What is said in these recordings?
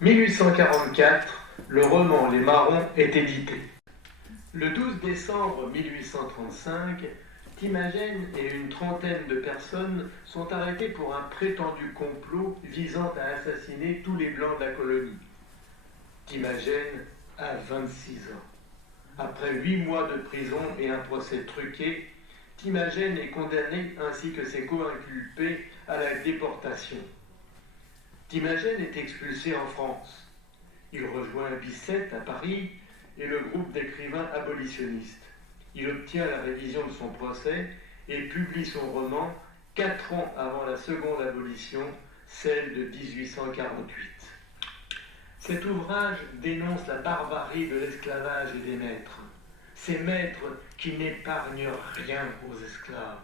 1844, le roman Les Marrons est édité. Le 12 décembre 1835, Timagène et une trentaine de personnes sont arrêtés pour un prétendu complot visant à assassiner tous les Blancs de la colonie. Timagène a 26 ans. Après 8 mois de prison et un procès truqué, Timagène est condamné ainsi que ses co-inculpés à la déportation. Timagène est expulsé en France. Il rejoint Bicêtre à Paris et le groupe d'écrivains abolitionnistes. Il obtient la révision de son procès et publie son roman 4 ans avant la seconde abolition, celle de 1848. Cet ouvrage dénonce la barbarie de l'esclavage et des maîtres. Ces maîtres qui n'épargnent rien aux esclaves.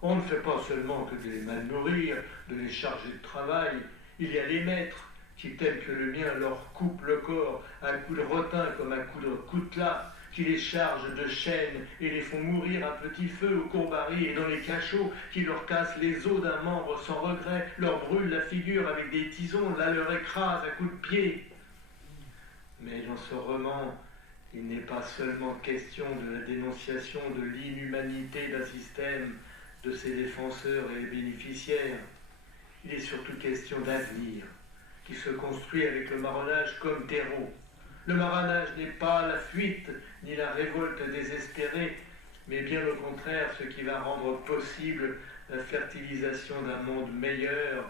On ne fait pas seulement que de les mal nourrir, de les charger de travail. Il y a les maîtres qui, tels que le mien, leur coupent le corps à coups de rotin comme à coups de coutelas, qui les chargent de chaînes et les font mourir à petit feu au courbarie et dans les cachots, qui leur cassent les os d'un membre sans regret, leur brûlent la figure avec des tisons, la leur écrasent à coups de pied. Mais dans ce roman, il n'est pas seulement question de la dénonciation de l'inhumanité d'un système, de ses défenseurs et bénéficiaires. Il est surtout question d'avenir, qui se construit avec le marronnage comme terreau. Le marronnage n'est pas la fuite, ni la révolte désespérée, mais bien au contraire ce qui va rendre possible la fertilisation d'un monde meilleur,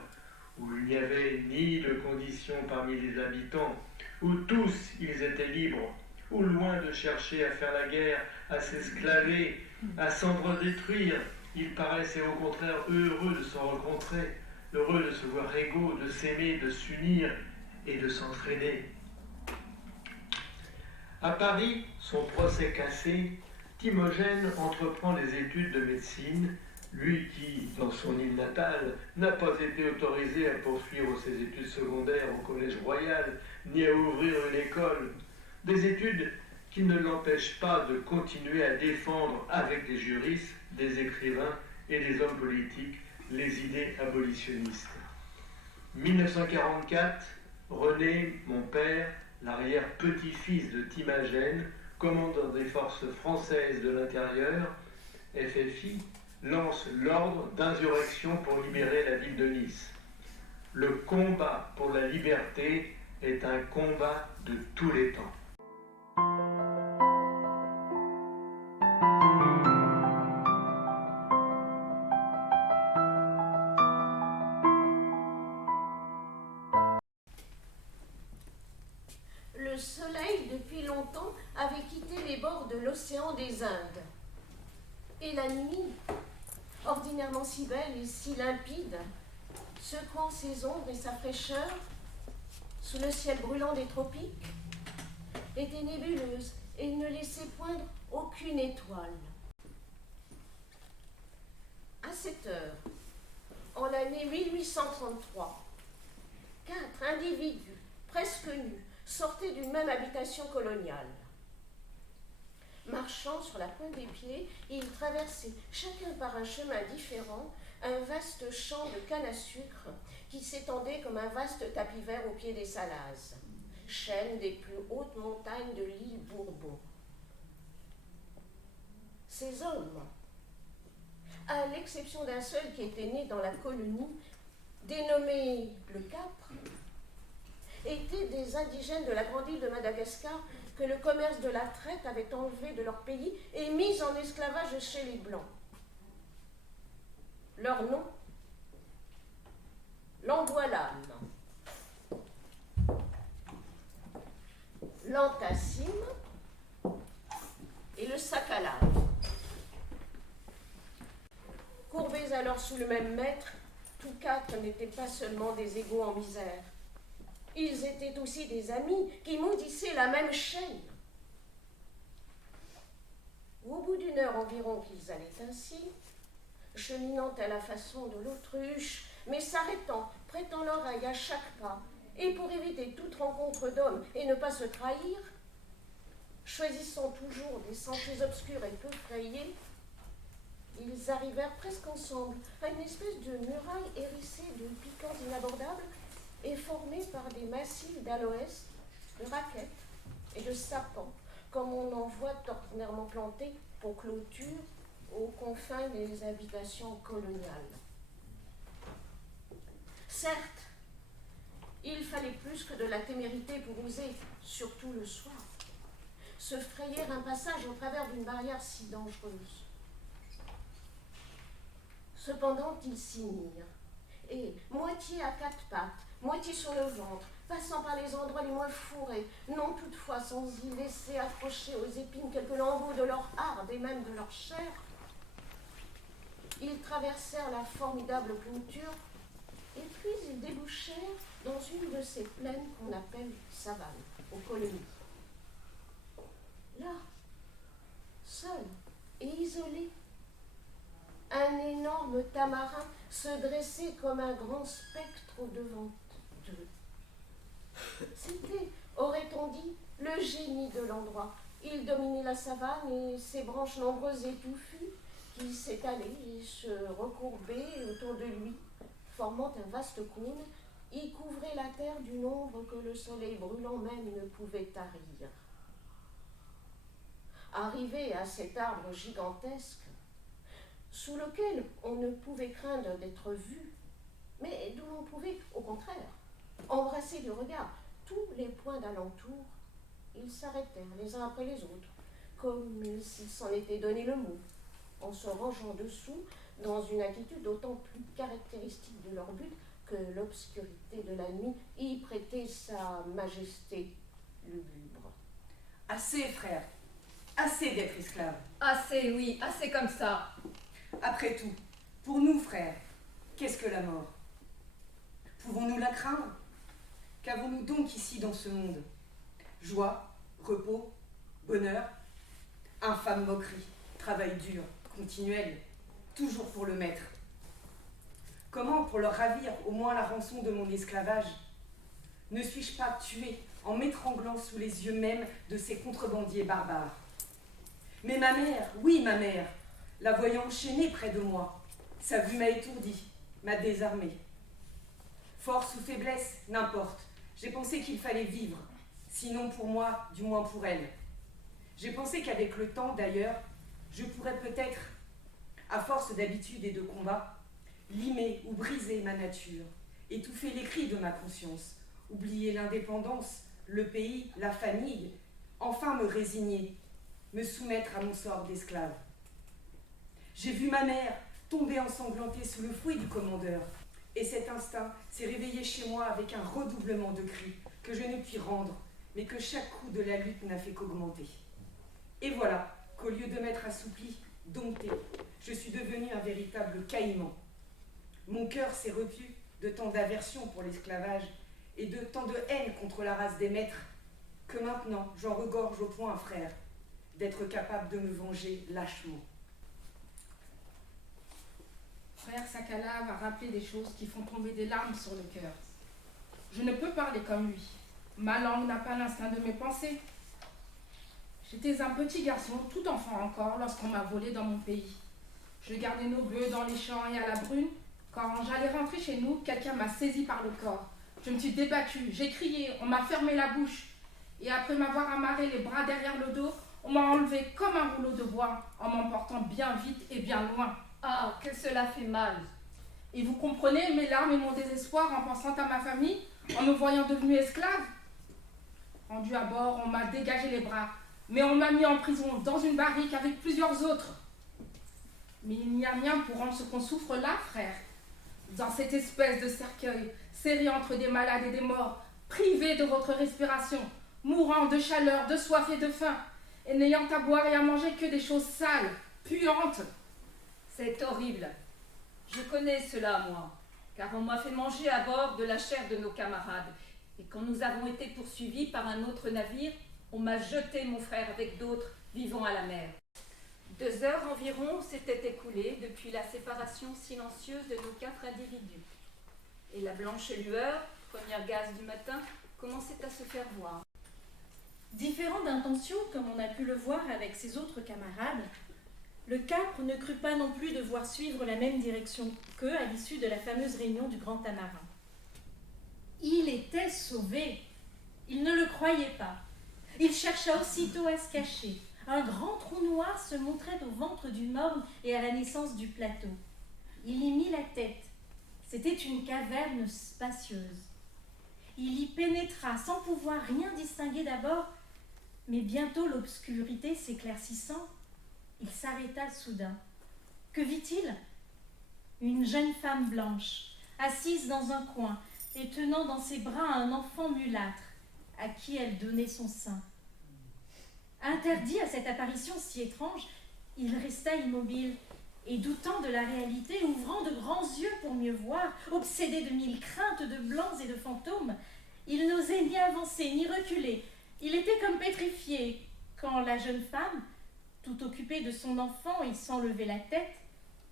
où il n'y avait ni de conditions parmi les habitants, où tous ils étaient libres, où loin de chercher à faire la guerre, à s'esclaver, à s'entre-détruire, ils paraissaient au contraire heureux de se rencontrer, heureux de se voir égaux, de s'aimer, de s'unir et de s'entraîner. À Paris, son procès cassé, Timogène entreprend les études de médecine, lui qui, dans son île natale, n'a pas été autorisé à poursuivre ses études secondaires au Collège Royal, ni à ouvrir une école. Des études qui ne l'empêchent pas de continuer à défendre avec des juristes, des écrivains et des hommes politiques les idées abolitionnistes. 1944, René, mon père, l'arrière-petit-fils de Timagène, commandant des forces françaises de l'intérieur, FFI, lance l'ordre d'insurrection pour libérer la ville de Nice. Le combat pour la liberté est un combat de tous les temps. Le soleil, depuis longtemps, avait quitté les bords de l'océan des Indes. Et la nuit, ordinairement si belle et si limpide, secouant ses ombres et sa fraîcheur, sous le ciel brûlant des tropiques, était nébuleuse et ne laissait poindre aucune étoile. À cette heure, en l'année 1833, 4 individus, presque nus, sortaient d'une même habitation coloniale. Marchant sur la pointe des pieds, ils traversaient, chacun par un chemin différent, un vaste champ de canne à sucre qui s'étendait comme un vaste tapis vert au pied des Salazes, chaîne des plus hautes montagnes de l'île Bourbon. Ces hommes, à l'exception d'un seul qui était né dans la colonie, dénommé le Capre, étaient des indigènes de la grande île de Madagascar que le commerce de la traite avait enlevés de leur pays et mis en esclavage chez les Blancs. Leur nom, l'Andoualam, l'Antassim et le Sakalav. Courbés alors sous le même maître, tous 4 n'étaient pas seulement des égaux en misère. Ils étaient aussi des amis qui maudissaient la même chaîne. Au bout d'1 heure environ qu'ils allaient ainsi, cheminant à la façon de l'autruche, mais s'arrêtant, prêtant l'oreille à chaque pas, et pour éviter toute rencontre d'hommes et ne pas se trahir, choisissant toujours des sentiers obscurs et peu frayés, ils arrivèrent presque ensemble à une espèce de muraille hérissée de piquants inabordables et formée par des massifs d'aloès, de raquettes et de sapins, comme on en voit ordinairement plantés pour clôture aux confins des habitations coloniales. Certes, il fallait plus que de la témérité pour oser, surtout le soir, se frayer un passage au travers d'une barrière si dangereuse. Cependant, ils s'y mirent, et, moitié à quatre pattes, moitié sur le ventre, passant par les endroits les moins fourrés, non toutefois sans y laisser accrocher aux épines quelques lambeaux de leur harde et même de leur chair, ils traversèrent la formidable clôture, et puis ils débouchèrent dans une de ces plaines qu'on appelle savane, aux colonies. Là, seul et isolé, un énorme tamarin se dressait comme un grand spectre au-devant d'eux. C'était, aurait-on dit, le génie de l'endroit. Il dominait la savane et ses branches nombreuses et touffues qui s'étalaient et se recourbaient autour de lui, formant un vaste cône, y couvraient la terre d'une ombre que le soleil brûlant même ne pouvait tarir. Arrivé à cet arbre gigantesque, sous lequel on ne pouvait craindre d'être vu, mais d'où l'on pouvait, au contraire, embrasser du regard tous les points d'alentour, ils s'arrêtèrent les uns après les autres, comme s'ils s'en étaient donné le mot, en se rangeant dessous dans une attitude d'autant plus caractéristique de leur but que l'obscurité de la nuit y prêtait sa majesté lugubre. Assez, frère, assez d'être esclave. Assez, oui, assez comme ça. Après tout, pour nous, frères, qu'est-ce que la mort? Pouvons-nous la craindre? Qu'avons-nous donc ici dans ce monde? Joie, repos, bonheur, infâme moquerie, travail dur, continuel, toujours pour le maître. Comment, pour leur ravir au moins la rançon de mon esclavage, ne suis-je pas tué en m'étranglant sous les yeux même de ces contrebandiers barbares? Mais ma mère, oui ma mère, la voyant enchaînée près de moi, sa vue m'a étourdi, m'a désarmé. Force ou faiblesse, n'importe, j'ai pensé qu'il fallait vivre, sinon pour moi, du moins pour elle. J'ai pensé qu'avec le temps, d'ailleurs, je pourrais peut-être, à force d'habitude et de combat, limer ou briser ma nature, étouffer les cris de ma conscience, oublier l'indépendance, le pays, la famille, enfin me résigner, me soumettre à mon sort d'esclave. J'ai vu ma mère tomber ensanglantée sous le fouet du commandeur, et cet instinct s'est réveillé chez moi avec un redoublement de cris que je ne puis rendre, mais que chaque coup de la lutte n'a fait qu'augmenter. Et voilà qu'au lieu de m'être assoupli, dompté, je suis devenu un véritable caïman. Mon cœur s'est repu de tant d'aversion pour l'esclavage et de tant de haine contre la race des maîtres que maintenant j'en regorge au point, frère, d'être capable de me venger lâchement. Frère Sakala va rappeler des choses qui font tomber des larmes sur le cœur. Je ne peux parler comme lui. Ma langue n'a pas l'instinct de mes pensées. J'étais un petit garçon, tout enfant encore, lorsqu'on m'a volé dans mon pays. Je gardais nos bœufs dans les champs et à la brune. Quand j'allais rentrer chez nous, quelqu'un m'a saisi par le corps. Je me suis débattue, j'ai crié, on m'a fermé la bouche. Et après m'avoir amarré les bras derrière le dos, on m'a enlevé comme un rouleau de bois, en m'emportant bien vite et bien loin. Ah, que cela fait mal. Et vous comprenez mes larmes et mon désespoir en pensant à ma famille, en me voyant devenue esclave? Rendu à bord, on m'a dégagé les bras, mais on m'a mis en prison, dans une barrique avec plusieurs autres. Mais il n'y a rien pour rendre ce qu'on souffre là, frère. Dans cette espèce de cercueil, serré entre des malades et des morts, privé de votre respiration, mourant de chaleur, de soif et de faim, et n'ayant à boire et à manger que des choses sales, puantes. C'est horrible. Je connais cela, moi, car on m'a fait manger à bord de la chair de nos camarades. Et quand nous avons été poursuivis par un autre navire, on m'a jeté, mon frère, avec d'autres, vivant à la mer. 2 heures environ s'étaient écoulées depuis la séparation silencieuse de nos 4 individus. Et la blanche lueur, première gaze du matin, commençait à se faire voir. Différent d'intention, comme on a pu le voir avec ses autres camarades, le Capre ne crut pas non plus devoir suivre la même direction qu'eux à l'issue de la fameuse réunion du Grand Tamarin. Il était sauvé. Il ne le croyait pas. Il chercha aussitôt à se cacher. Un grand trou noir se montrait au ventre du morne et à la naissance du plateau. Il y mit la tête. C'était une caverne spacieuse. Il y pénétra sans pouvoir rien distinguer d'abord, mais bientôt l'obscurité s'éclaircissant, il s'arrêta soudain. Que vit-il? Une jeune femme blanche, assise dans un coin et tenant dans ses bras un enfant mulâtre, à qui elle donnait son sein. Interdit à cette apparition si étrange, il resta immobile et, doutant de la réalité, ouvrant de grands yeux pour mieux voir, obsédé de 1000 craintes de blancs et de fantômes, il n'osait ni avancer ni reculer. Il était comme pétrifié quand la jeune femme, tout occupée de son enfant et sans lever la tête,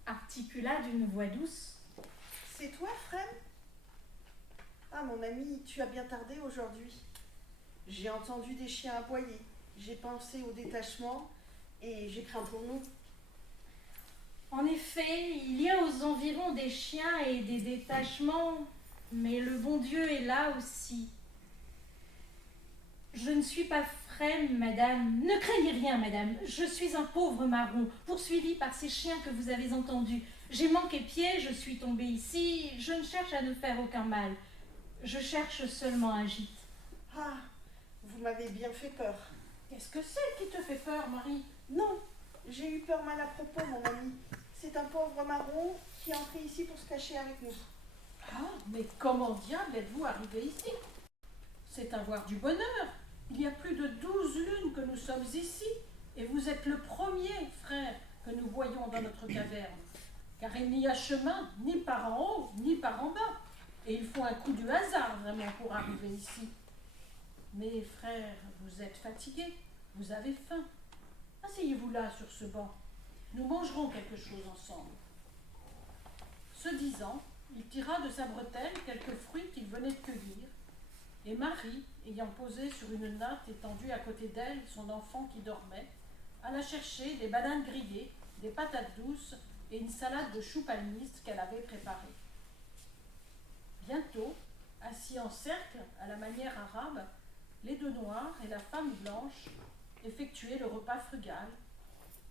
articula d'une voix douce. « C'est toi, Frem ? Ah, mon ami, tu as bien tardé aujourd'hui. J'ai entendu des chiens aboyer, j'ai pensé au détachement et j'ai craint pour nous. » En effet, il y a aux environs des chiens et des détachements, mais le bon Dieu est là aussi. Je ne suis pas Frem, madame. Ne craignez rien, madame. Je suis un pauvre marron, poursuivi par ces chiens que vous avez entendus. J'ai manqué pied, je suis tombé ici. Je ne cherche à ne faire aucun mal. Je cherche seulement un gîte. Ah, vous m'avez bien fait peur. Qu'est-ce que c'est qui te fait peur, Marie? Non, j'ai eu peur mal à propos, mon ami. C'est un pauvre marron qui est entré ici pour se cacher avec nous. Ah, mais comment diable êtes-vous arrivé ici? C'est un voir du bonheur. Il y a plus de 12 lunes que nous sommes ici, et vous êtes le premier, frère, que nous voyons dans notre caverne. Car il n'y a chemin ni par en haut, ni par en bas. Et il faut un coup du hasard, vraiment, pour arriver ici. Mais, frère, vous êtes fatigué, vous avez faim. Asseyez-vous là, sur ce banc. Nous mangerons quelque chose ensemble. Ce disant, il tira de sa bretelle quelques fruits qu'il venait de cueillir, et Marie, ayant posé sur une natte étendue à côté d'elle son enfant qui dormait, alla chercher des bananes grillées, des patates douces et une salade de choux palmistes qu'elle avait préparée. Bientôt, assis en cercle à la manière arabe, les deux noirs et la femme blanche effectuaient le repas frugal,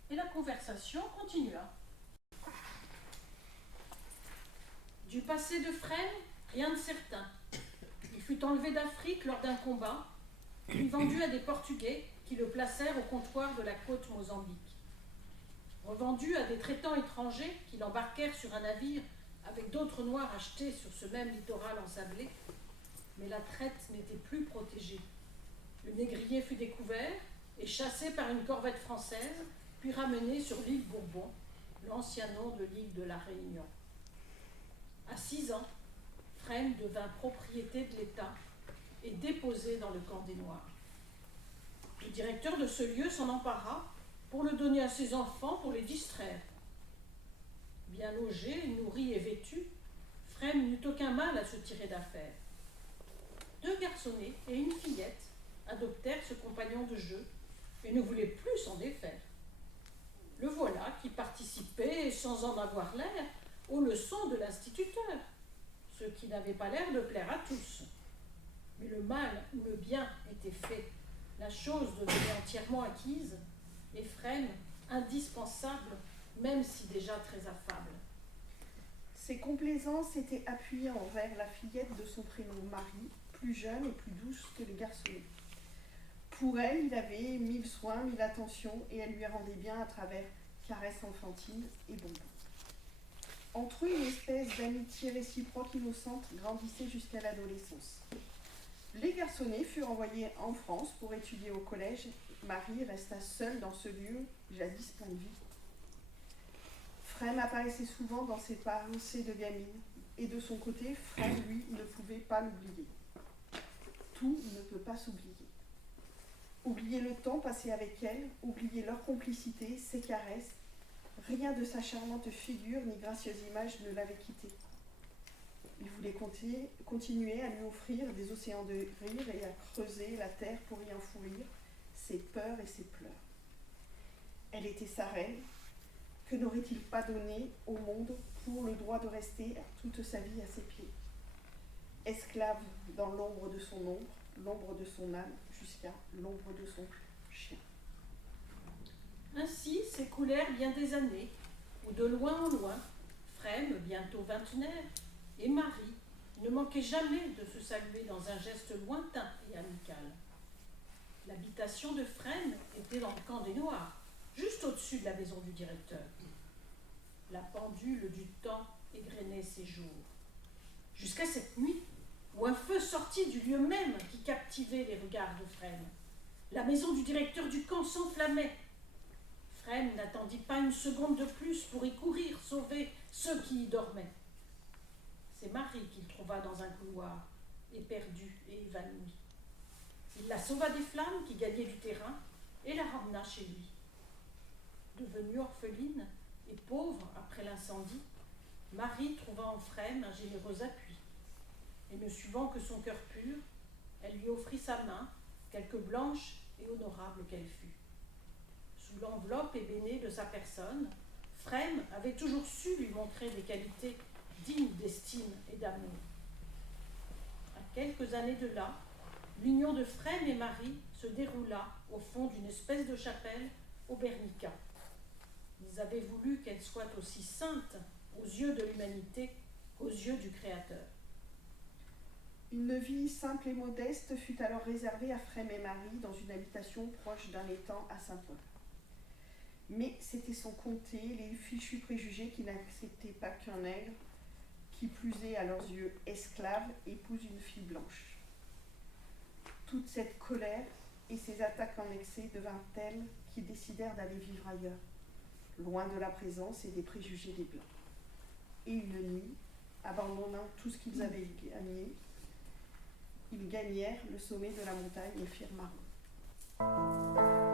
et la conversation continua. Du passé de Frem, rien de certain. Il fut enlevé d'Afrique lors d'un combat, puis vendu à des Portugais qui le placèrent au comptoir de la côte Mozambique. Revendu à des traitants étrangers qui l'embarquèrent sur un navire avec d'autres noirs achetés sur ce même littoral ensablé, mais la traite n'était plus protégée. Le négrier fut découvert et chassé par une corvette française, puis ramené sur l'île Bourbon, l'ancien nom de l'île de la Réunion. À 6 ans, Frem devint propriété de l'État et déposé dans le camp des Noirs. Le directeur de ce lieu s'en empara pour le donner à ses enfants pour les distraire. Bien logé, nourri et vêtu, Frem n'eut aucun mal à se tirer d'affaire. 2 garçonnets et une fillette adoptèrent ce compagnon de jeu et ne voulaient plus s'en défaire. Le voilà qui participait, sans en avoir l'air, aux leçons de l'instituteur, ce qui n'avait pas l'air de plaire à tous. Mais le mal ou le bien était fait, la chose devenait entièrement acquise, et Frem indispensable, même si déjà très affable. Ses complaisances étaient appuyées envers la fillette de son prénom Marie, plus jeune et plus douce que le garçonnet. Pour elle, il avait 1000 soins, 1000 attentions, et elle lui rendait bien à travers caresses enfantines et bonbons. Entre eux, une espèce d'amitié réciproque innocente grandissait jusqu'à l'adolescence. Les garçonnets furent envoyés en France pour étudier au collège. Marie resta seule dans ce lieu, jadis plein de vie. Frem apparaissait souvent dans ses pensées de gamine, et de son côté, Frem, lui, ne pouvait pas l'oublier. Tout ne peut pas s'oublier. Oublier le temps passé avec elle, oublier leur complicité, ses caresses, rien de sa charmante figure ni gracieuse image ne l'avait quitté. Il voulait continuer à lui offrir des océans de rire et à creuser la terre pour y enfouir ses peurs et ses pleurs. Elle était sa reine. Que n'aurait-il pas donné au monde pour le droit de rester toute sa vie à ses pieds? Esclave dans l'ombre de son ombre, l'ombre de son âme, jusqu'à l'ombre de son chien. Ainsi s'écoulèrent bien des années, où de loin en loin, Frême, bientôt vingtenaire, et Marie ne manquaient jamais de se saluer dans un geste lointain et amical. L'habitation de Frêne était dans le camp des Noirs, juste au-dessus de la maison du directeur. La pendule du temps égrenait ses jours. Jusqu'à cette nuit, où un feu sortit du lieu même qui captivait les regards de Frêne. La maison du directeur du camp s'enflammait. Frêne n'attendit pas une seconde de plus pour y courir, sauver ceux qui y dormaient. C'est Marie qu'il trouva dans un couloir, éperdue et évanouie. Il la sauva des flammes qui gagnaient du terrain et la ramena chez lui. Devenue orpheline et pauvre après l'incendie, Marie trouva en Frêne un généreux appui. Et ne suivant que son cœur pur, elle lui offrit sa main, quelque blanche et honorable qu'elle fût. Sous l'enveloppe ébénée de sa personne, Frêne avait toujours su lui montrer des qualités dignes d'estime et d'amour. À quelques années de là, l'union de Frêne et Marie se déroula au fond d'une espèce de chapelle au Bernica. Ils avaient voulu qu'elle soit aussi sainte aux yeux de l'humanité qu'aux yeux du Créateur. Une vie simple et modeste fut alors réservée à Frêne et Marie dans une habitation proche d'un étang à Saint-Paul. Mais c'était sans compter les fichus préjugés qui n'acceptaient pas qu'un nègre, qui plus est à leurs yeux esclave, épouse une fille blanche. Toute cette colère et ces attaques en excès devinrent telles qu'ils décidèrent d'aller vivre ailleurs, loin de la présence et des préjugés des Blancs. Et une nuit, abandonnant tout ce qu'ils avaient gagné, ils gagnèrent le sommet de la montagne et firent marron.